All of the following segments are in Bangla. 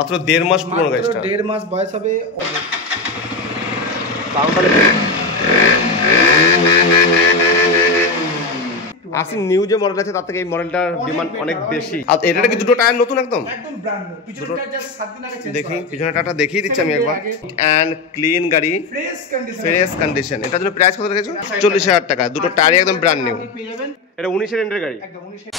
মাত্র 1.5 মাস পুরনো গাড়িটা, 1.5 মাস বয়স হবে। আসলে নিউ যে মডেল আছে তার থেকে এই মডেলটার ডিমান্ড অনেক বেশি। আর এটা কি দুটো টায়ার নতুন একদম ব্র্যান্ড নিউ, পিছনের টায়ার জাস্ট 7 দিন আগে চেঞ্জ করা। দেখি পিছনের টায়ারটা দেখিয়ে দিচ্ছি আমি একবার। এন্ড ক্লিন গাড়ি, ফ্রেশ কন্ডিশন। এটার জন্য প্রাইস কত রেখেছো? 40,000 টাকা। দুটো টায়ারই একদম ব্র্যান্ড নিউ। এটা 19 এর এন্ডের গাড়ি, একদম 19 এর।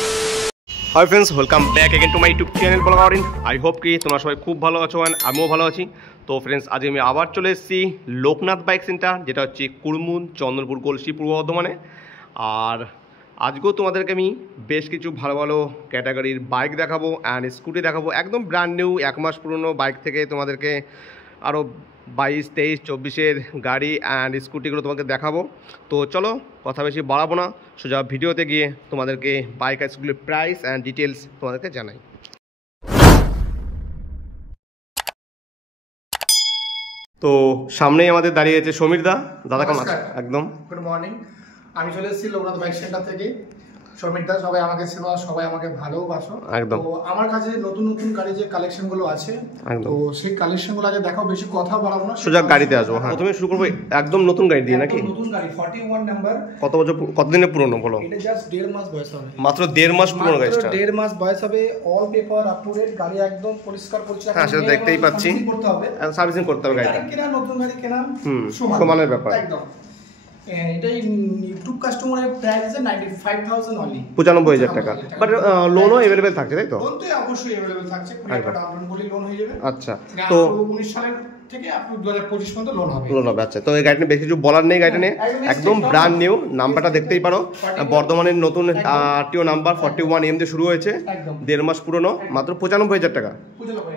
Hi friends, welcome back again to my YouTube channel ব্লগারিন। আই হোপ কি তোমরা সবাই খুব ভালো আছো, অ্যান্ড আমিও ভালো আছি। তো ফ্রেন্ডস, আজ আমি আবার চলে এসেছি লোকনাথ বাইক সেন্টার, যেটা হচ্ছে কুড়মুন, চন্দনপুর, গলসি, পূর্ব বর্ধমানে। আর আজকেও তোমাদেরকে আমি বেশ কিছু ভালো ভালো ক্যাটাগরির বাইক দেখাবো অ্যান্ড স্কুটি দেখাবো। একদম ব্র্যান্ড নিউ 1 মাস পুরনো বাইক থেকে তোমাদেরকে আরও 22, 23, 24-এর গাড়ি অ্যান্ড স্কুটিগুলো তোমাকে দেখাবো। তো চলো কথা বেশি বাড়াবো না, সোজা ভিডিওতে গিয়ে তোমাদেরকে বাইক আর স্কুটির প্রাইস অ্যান্ড ডিটেলস তোমাদেরকে জানাই। তো সামনেই আমাদের দাঁড়িয়ে আছে সমীর দা। দাদা কেমন আছে? একদম গুড মর্নিং। আমি চলে এসেছি লোকনাথ বাইক সেন্টার থেকে। সমীর দা, সবাই আমাকে চেনো, সবাই আমাকে ভালোবাসো। একদম। তো আমার কাছে নতুন নতুন গাড়ি যে কালেকশনগুলো আছে, তো সেই কালেকশনগুলো আগে দেখাও, বেশি কথা বলবো না, সোজা গাড়িতে আসবো। হ্যাঁ, প্রথমে শুরু করবো একদম নতুন গাড়ি দিয়ে নাকি? নতুন গাড়ি 41 নাম্বার। কত বছর, কতদিনের পুরনো বলো? এটা জাস্ট 1.5 মাস বয়স হবে। মাত্র 1.5 মাস পুরনো গাড়িটা। 1.5 মাস বয়স হবে। All paper up to date, গাড়ি একদম পরিষ্কার পরিচ্ছন্ন। হ্যাঁ, সেটা দেখতেই পাচ্ছি। করতে হবে, সার্ভিসিং করতে হবে গাড়িটা। কেনা নতুন গাড়ি কেনা সমানের ব্যাপার একদম। এটাই ইউটিউব কাস্টমারের প্রাইস আছে 95,000 অনলি, 95,000 টাকা। বাট লোনও अवेलेबल থাকছে, তাই তো? লোন তো অবশ্যই अवेलेबल থাকছে, পুরো ডাউন বলি লোন হয়ে যাবে। আচ্ছা, তো তো 19 সালের থেকে আপনি 2025 পর্যন্ত লোন হবে। আচ্ছা, তো এই গাড়িটা বেশি কিছু বলার নেই। গাড়িটা নিয়ে একদম ব্র্যান্ড নিউ। নাম্বারটা দেখতেই পারো, বর্ধমানের নতুন আরটিও নাম্বার 41 এম দিয়ে শুরু হয়েছে। 1.5 মাস পুরনো, মাত্র 95,000 টাকা।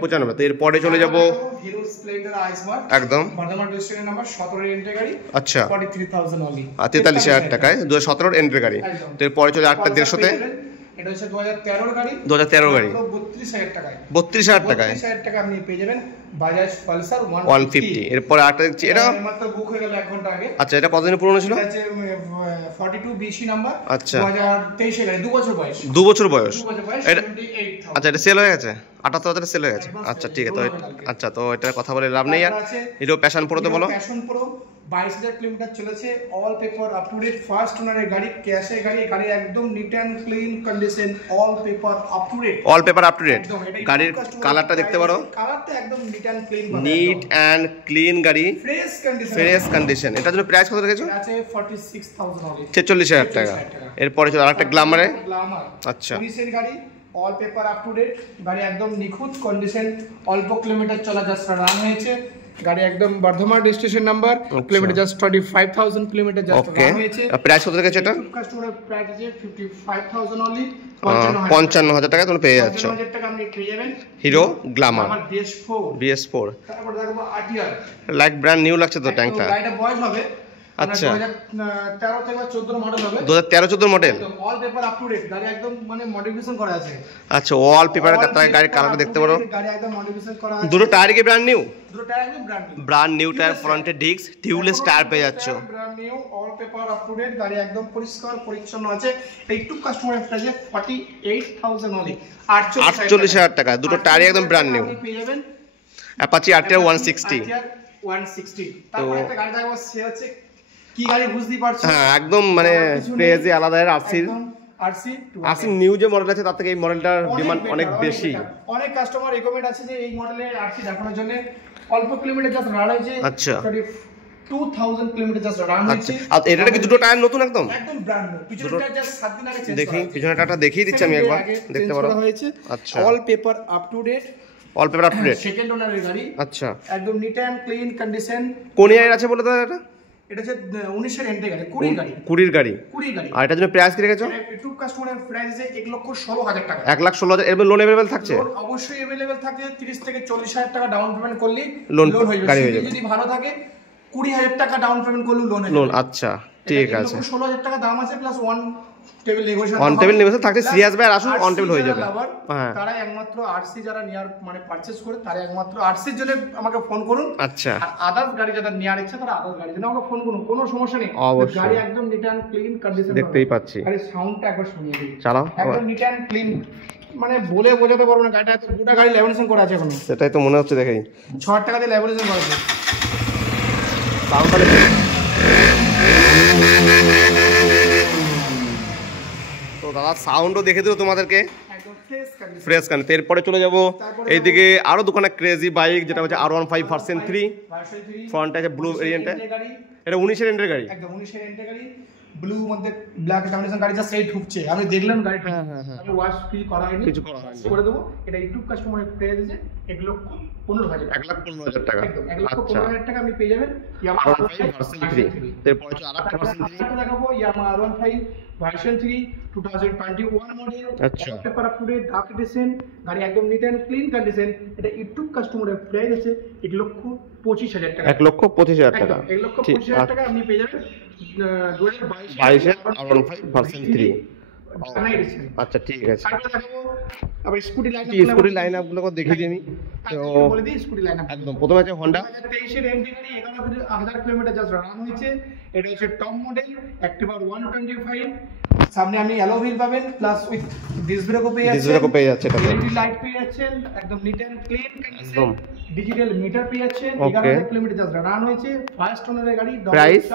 95। তো এরপরে চলে যাব হিরো স্প্লেন্ডার আইসমার্ট, একদম বর্ধমান রেজিস্ট্রেশন নাম্বার 17 এর এন্ট্রি গাড়ি। আচ্ছা, 43,000 অনলি, 43,000 টাকায় 2017 এর এন্ট্রি গাড়ি। তো এরপরে চলে 8,150-তে। এটা হচ্ছে 2013 এর গাড়ি। 2013 গাড়ি 32,000 টাকায়। 32,000 টাকায় 32,000 টাকা আপনি পেয়ে যাবেন বাজাজ পালসার 150। এরপরে আরেকটা দেখছি, এটা মাত্র বুক হয়ে গেল 1 ঘন্টা আগে। আচ্ছা, এটা কতদিন পুরনো ছিল? এটা হচ্ছে 42 বিসি নাম্বার। আচ্ছা, 2023 এর গাড়ি, 2 বছর বয়স। 2 বছর বয়স। 78,000। আচ্ছা, এটা সেল হয়ে গেছে? 78,000 সেল হয়ে গেছে। আচ্ছা, ঠিক আছে। আচ্ছা, তো এটা কথা বলে লাভ নেই আর। হিরো প্যাশন প্রো তো বলো। প্যাশন প্রো 22,000 কিলোমিটার চলেছে, all paper up to date, first ওনারের গাড়ি, ক্যাশের গাড়ি। গাড়ি একদম neat and clean condition, all paper up to date. All paper up to date. গাড়ির কালারটা দেখতে পারো, কালারটা একদম neat and clean, neat and clean গাড়ি, ফ্রেশ কন্ডিশন। Fresh condition. এটার জন্য প্রাইস কত রেখেছো? আছে 46,000 অনলি, 46,000 টাকা। এরপরে চলো আরেকটা গ্ল্যামারে। আচ্ছা, 19 এর গাড়ি, all paper up to date. গাড়ি একদম নিখুঁত কন্ডিশন, অল্প কিলোমিটার চলা, জাস্ট রান হয়েছে। গাড়ি একদম Bardhaman registration number, kilometre just 25,000 kilometre just run হয়েছে। প্রাইস কত রেখেছো এটা? কাস্টমার প্রাইস আছে 55,000 অনলি, 55,000 টাকা তুমি পেয়ে যাচ্ছ। 55,000 টাকা আপনি পেয়ে যাবেন হিরো গ্ল্যামার BS4। তারপর দেখো আরটিআর, লাইক ব্র্যান্ড নিউ লাগছে তো ট্যাঙ্কটা। গাড়িটা বয়স হবে আচ্ছা 2013 থেকে 14 মডেল হবে। 2013-14 model, all paper up to date. গাড়ি একদম মানে মডিফিকেশন করা আছে। আচ্ছা, অল পেপার গাড়ির কালারটা দেখতে পারো। গাড়ি একদম মডিফিকেশন করা আছে। দুটো টায়ার কি ব্র্যান্ড নিউ? দুটো টায়ার একদম brand new. Brand new tyre, ফ্রন্টে ডিস্ক, টিউবলেস টায়ার পেয়ে যাচ্ছ। Brand new, all paper up to date. গাড়ি একদম পরিষ্কার পরিচ্ছন্ন আছে। একটু কাস্টমার প্রাইসে 48,000 অনলি, 48,000 টাকা। দুটো টায়ারই একদম ব্র্যান্ড নিউ। আপনি পেয়ে যাবেন অ্যাপাচি আরটিআর 160। তারপর একটা গাড়ি দেখো, সে হচ্ছে কি গাড়ি বুঝতেই পারছো? হ্যাঁ, একদম মানে ক্রেজি আলাদা। আরসি নিউ যে মডেল আছে তার থেকে এই মডেলটার ডিমান্ড অনেক বেশি। অনেক কাস্টমার রেকমেন্ড আছে যে এই মডেলের আরসি দেখানোর জন্য। অল্প কিলোমিটার জাস্ট রান হয়েছে। আচ্ছা, 2000 কিলোমিটার জাস্ট রান হয়েছে। আর এটা কি দুটো টায়ার নতুন একদম? একদম ব্র্যান্ড নিউ। পিছনের টায়ার জাস্ট 7 দিন আগে চেঞ্জ করা। দেখি পিছনের টায়ারটা দেখিয়ে দিচ্ছি আমি একবার, দেখতে পারো। আচ্ছা, all paper up to date. All paper up to date, second ওনারের গাড়ি। আচ্ছা, একদম নিট এন্ড ক্লিন কন্ডিশন। কোন ইয়ার আছে বলে দাদা? এটা হচ্ছে 19 এর এন্ট্রি গাড়ি, 20 গাড়ি। 20 গাড়ি। আর এটার জন্য প্রাইস কি রেখেছো? ইউটিউব কাস্টমারের প্রাইস আছে 1,16,000 টাকা। 1,16,000। এর লোন अवेलेबल থাকছে? লোন অবশ্যই अवेलेबल থাকে। 30 থেকে 40,000 টাকা ডাউন পেমেন্ট করলে লোন হয়ে যাবে। যদি ভালো থাকে 20,000 টাকা ডাউন পেমেন্ট করলে লোন। আচ্ছা, ঠিক আছে। 16,000 টাকা দাম আছে, plus one table negotiation, on table negotiation থাকছে। সিরিয়াস ভাই আসুন, অন টেবিল হয়ে যাবে। হ্যাঁ, তারা একমাত্র আরসি যারা নিয়ার মানে পারচেজ করে, তারা একমাত্র আরসির জন্য আমাকে ফোন করুন। আচ্ছা, আর আদার্স গাড়ি যারা নেয়ার ইচ্ছা তারা আদার্স গাড়ি জন্য আমাকে ফোন করুন, কোনো সমস্যা নেই। অবশ্যই। গাড়ি একদম নিট অ্যান্ড ক্লিন কন্ডিশন, দেখতেই পাচ্ছি। গাড়ির সাউন্ডটা একবার শুনিয়ে দিই, চালাও। একদম নিট অ্যান্ড ক্লিন, মানে বলে বোঝাতে পারবো না। গাড়িটা এত গোটা গাড়ি ল্যামিনেশন করা আছে, এখনো সেটাই তো মনে হচ্ছে দেখেই। 6 টাকা দিয়ে ল্যামিনেশন করা আছে। তো দাদা সাউন্ডও দেখে দিল তোমাদেরকে, একদম ফ্রেশ কন্ডিশন। ফ্রেশ কান। এরপরে চলে যাব এইদিকে আরো দোকানে ক্রেজি বাইক, যেটা হচ্ছে R15 ভার্সন 3, ফ্রন্টে আছে ব্লু ভেরিয়েন্টে। এটা 19 এর গাড়ি, একদম 19 এর গাড়ি, ব্লু মধ্যে ব্ল্যাক কম্বিনেশন। গাড়ি যা সেই ঢুকছে, আমি দেখলাম গাড়িটা, আমি ওয়াশ ফিল করা হয়নি, কিছু করা হয়নি, করে দেবো। এটা ইউটিউব কাস্টমারের প্রাইস আছে 1,15,000 টাকা, 1,15,000 টাকা। একদম আচ্ছা, 1,15,000 টাকা আপনি পেয়ে যাবেন। R15 ভার্সন 3, এরপরে হচ্ছে আরেকটা ভার্সন 3 দেখাবো, Yamaha R15 ভার্সন 3 2021 মডেল। আচ্ছা, পেপার আপ টু ডেট, ডার্ক এডিশন, গাড়ি একদম নিট এন্ড ক্লিন কন্ডিশন। এটা ইউটিউব কাস্টমারের প্রাইস আছে 1,25,000 টাকা, 1,25,000 টাকা। 1,25,000 টাকা আপনি পেয়ে যাবেন 2022 এর R15 ভার্সন 3। আচ্ছা, ঠিক আছে। আবার স্কুটি লাইন আপ গুলো দেখিয়ে দিই আমি। তো বলে দিই স্কুটি লাইন আপ। একদম প্রথমে আছে Honda 2023 এর এমটি গাড়ি, 11,000 কিলোমিটার জাস্ট রান হয়েছে। এটা হচ্ছে টপ মডেল অ্যাক্টিভা 125। সামনে আপনি অ্যালো হুইল পাবেন, প্লাস উইথ ডিস্ক ব্রেকও পেয়ে যাচ্ছেন, ডিস্ক ব্রেকও পেয়ে যাচ্ছে। এটা এলইডি লাইট পেয়ে যাচ্ছেন, একদম নিট এন্ড ক্লিন একদম। ডিজিটাল মিটার পেয়ে যাচ্ছেন। Okay. 11,000 কিলোমিটার জাস্ট রান হয়েছে। ফার্স্ট ওনারের গাড়ি, Price?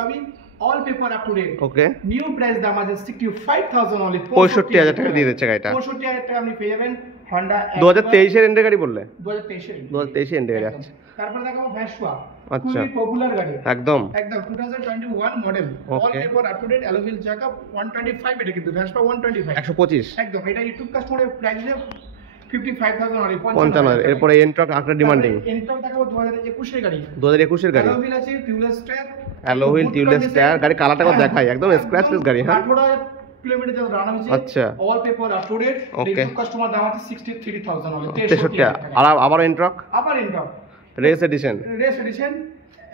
All paper up to date. Okay, new price দাম আছে 65,000 অনলি, 65,000 টাকা দিয়ে দিচ্ছে গাড়িটা। 65,000 টাকা আপনি পেয়ে যাবেন। Honda 2023 এর এন্ডের গাড়ি বললে? 2023 এর এন্ডের গাড়ি। আচ্ছা, তারপর দেখাবো ভ্যাসপা, আচ্ছা, খুবই পপুলার গাড়ি, একদম 2021 model, all Okay. Paper up to date, alloy wheel জায়গা 125। এটা কিন্তু ভ্যাসপা 125, 125, একদম। এটা ইউটিউব কাস্টমারের প্রাইস 55,000 অনলি, 55। এরপরে এন্ট্রাক আরেকটা ডিমান্ডিং। এন্ট্রাক দেখাবো 2021 এর গাড়ি, 2021 এর গাড়ি, অ্যালো হুইল আছে, tubeless tyre, alloy wheel tubeless tyre. গাড়ি কালারটাও দেখাই, একদম স্ক্র্যাচলেস গাড়ি। হ্যাঁ, 18,000 কিলোমিটার যা রান হয়েছে। আচ্ছা, all paper up to date. Okay. YouTube customer দাম আছে 63,000 অনলি, 63। আর আবার এন্ট্রাক আবার Ntorq race edition. Race edition,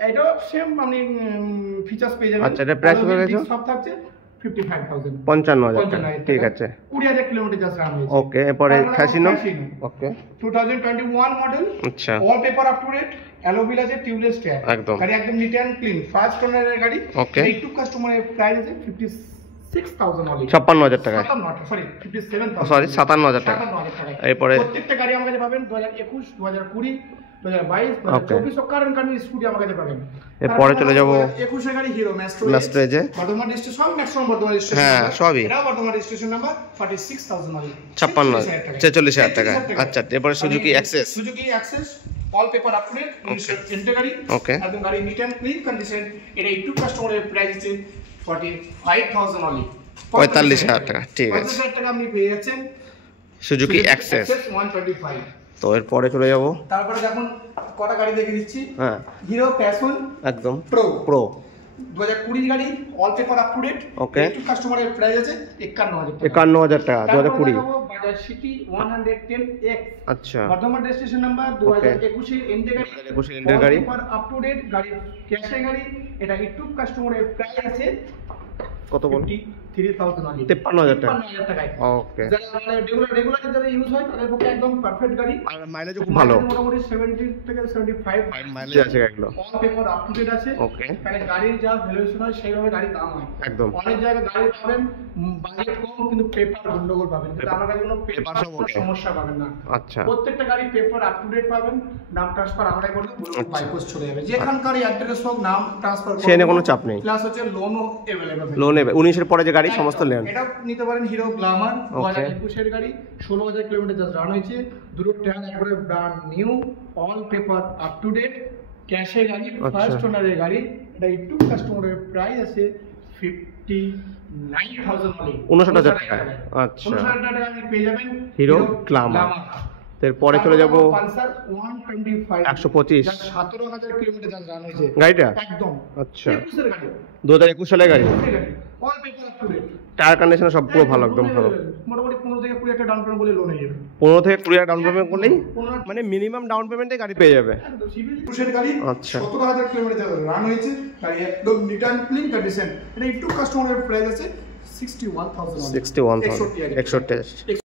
এটাও সেম আপনি ফিচারস পেয়ে যাবেন। আচ্ছা, এটা প্রাইস কত আছে? সব থাকছে 55,000, 55,000 টাকা। ঠিক আছে, 20,000 কিলোমিটার জাস্ট রান হয়েছে। ওকে। এরপরে ফ্যাসিনো, ওকে, 2021 মডেল, আচ্ছা, all paper up to date, alloy wheel আছে, টিউবলেস টায়ার, একদম। গাড়ি একদম নিট এন্ড ক্লিন, ফার্স্ট ওনারের গাড়ি। Okay. ইউটিউব কাস্টমারের প্রাইস আছে 56,000 অনলি, 56,000 টাকা। 57,000 সরি, 57,000 টাকা। 57,000 টাকা। এরপরে প্রত্যেকটা গাড়ি আমার কাছে পাবেন 2021, 2020, 2022, Okay. 2024 কারেন্ট গাড়ি স্কুটি আমার কাছে পাবেন। এরপরে চলে যাব 21 এর গাড়ি হিরো ম্যাস্ট্রো ম্যাস্ট্রেজে। বর্ধমান রেজিস্ট্রেশন, সব ম্যাক্সিমাম বর্ধমান রেজিস্ট্রেশন। হ্যাঁ, সবই। এটা বর্ধমান রেজিস্ট্রেশন নাম্বার 46,000 অনলি, 46,000 টাকা। আচ্ছা, এরপরে Suzuki Access, Suzuki Access, all paper up to date, entry গাড়ি, ওকে, একদম গাড়ি নিট এন্ড ক্লিন কন্ডিশন। এটা ইউটিউব কাস্টমারের প্রাইস আছে 45,000 অনলি, 45,000 টাকা। ঠিক আছে, 45,000 টাকা আপনি পেয়ে যাচ্ছেন সুজুকি অ্যাক্সেস। 125। তো এরপরে চলে যাব, তারপরে দেখুন কটা গাড়ি দেখে দিচ্ছি। হ্যাঁ, হিরো প্যাশন একদম প্রো, প্রো 2020 গাড়ি, all paper up to date. Okay, YouTube কাস্টমারের প্রাইস আছে 51,000 টাকা। 51,000 টাকা, 2020। বাজাজ সিটি 110X, আচ্ছা, বর্ধমান রেজিস্ট্রেশন নাম্বার, 2021 এর এন্ডে গাড়ি, 2021 এর এন্ডের গাড়ি, all paper up to date, গাড়ি ক্যাশে গাড়ি। এটা ইউটিউব কাস্টমারের প্রাইস আছে কত বল? 53,000 অনলি, 53,000 টাকা। 53,000 টাকায়। ওকে, যারা রেগুলার যারা ইউজ হয় তাদের পক্ষে একদম পারফেক্ট গাড়ি। আর মাইলেজও খুব ভালো, মোটামুটি 70 থেকে 75 মাইলেজ আছে গাড়িগুলো। All paper up to date আছে। ওকে, মানে গাড়ির যা ভ্যালুয়েশন হয় সেইভাবে গাড়ির দাম হয়। একদম। অনেক জায়গায় গাড়ি পাবেন বাজেট কম কিন্তু পেপার গন্ডগোল পাবেন, কিন্তু আমার কাছে কোনো পেপার সমস্যা পাবেন না। আচ্ছা, প্রত্যেকটা গাড়ি পেপার আপ টু ডেট পাবেন। নাম ট্রান্সফার আমরা করে দেব, বাইকোস চলে যাবে, যেখানকার অ্যাড্রেস হোক নাম ট্রান্সফার করে, সেখানে কোনো চাপ নেই। প্লাস হচ্ছে লোনও अवेलेबल, লোন নেবে 19 এর পরে যে গাড়ি সমস্ত লোন। এটা নিতে পারেন হিরো গ্ল্যামার 2021 এর গাড়ি, 16,000 কিলোমিটার জাস্ট রান হয়েছে। দুটো ট্যাঙ্ক একবারে brand new, all paper up to date, ক্যাশে গাড়ি, ফার্স্ট ওনারের গাড়ি। এটা ইউটিউব কাস্টমারের প্রাইস আছে 59,000 অনলি, 59,000 টাকা। আচ্ছা, 59,000 টাকা আপনি পেয়ে যাবেন হিরো গ্ল্যামার। এরপরে চলে যাব পালসার 125, 125, 17,000 কিলোমিটার জাস্ট রান হয়েছে গাড়িটা, একদম। আচ্ছা, 21 এর গাড়ি, 2021 সালের গাড়ি। All paper up to date, tyre condition সব পুরো ভালো, একদম ভালো। মোটামুটি 15 থেকে 20 একটা ডাউন পেমেন্ট বলে লোন হয়ে যাবে। 15 থেকে 20 ডাউন পেমেন্ট করলেই মানে মিনিমাম ডাউন পেমেন্টে গাড়ি পেয়ে যাবে। একদম সিভিল পুশের গাড়ি, আচ্ছা 17,000 কিলোমিটার রান হয়েছে, গাড়ি একদম নিট অ্যান্ড ক্লিন কন্ডিশন। এটা একটু কাস্টমারের প্রাইস আছে 61,000, 61,000 61,000